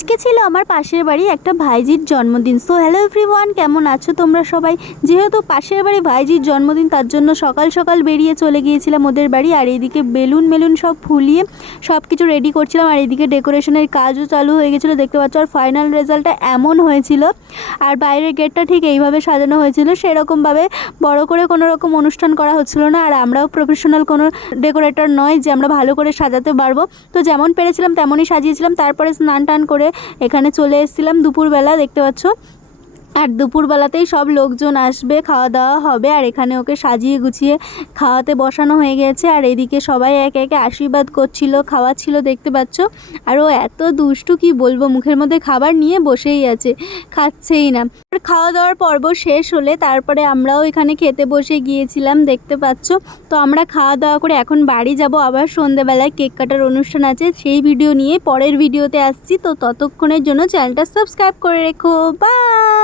আজকে ছিল আমার পাশের বাড়ি একটা ভাইজির জন্মদিন। সো হ্যালো এভরিওয়ান, কেমন আছো তোমরা সবাই? যেহেতু পাশের বাড়ি ভাইজির জন্মদিন, তার জন্য সকাল সকাল বেরিয়ে চলে গিয়েছিলাম ওদের বাড়ি। আর এইদিকে বেলুন সব ফুলিয়ে সব কিছু রেডি করছিলাম। আর এইদিকে ডেকোরেশনের কাজও চালু হয়ে গেছিলো, দেখতে পাচ্ছ। আর ফাইনাল রেজাল্টটা এমন হয়েছিল। আর বাইরের গেটটা ঠিক এইভাবে সাজানো হয়েছিল, সেরকমভাবে বড় করে কোনো রকম অনুষ্ঠান করা হচ্ছিল না। আর আমরাও প্রফেশনাল কোনো ডেকোরেটর নয় যে আমরা ভালো করে সাজাতে পারবো। তো যেমন পেরেছিলাম তেমনই সাজিয়েছিলাম। তারপরে স্নান টান করে এখানে চলে এসেছিলাম দুপুরবেলা, দেখতে পাচ্ছ। আর দুপুরবেলাতেই সব লোকজন আসবে, খাওয়া দাওয়া হবে। আর এখানে ওকে সাজিয়ে গুছিয়ে খাওয়াতে বসানো হয়ে গেছে। আর এদিকে সবাই একে একে আশীর্বাদ করছিল, খাওয়াচ্ছিল, দেখতে পাচ্ছ। আর ও এত দুষ্টু কি বলবো, মুখের মধ্যে খাবার নিয়ে বসেই আছে, খাচ্ছেই না। খাওয়া দাওয়ার পর্ব শেষ হলে তারপরে আমরাও এখানে খেতে বসে গিয়েছিলাম, দেখতে পাচ্ছ। তো আমরা খাওয়া দাওয়া করে এখন বাড়ি যাব। আবার সন্ধ্যেবেলায় কেক কাটার অনুষ্ঠান আছে, সেই ভিডিও নিয়ে পরের ভিডিওতে আসছি। তো ততক্ষণের জন্য চ্যানেলটা সাবস্ক্রাইব করে রেখো। বাই।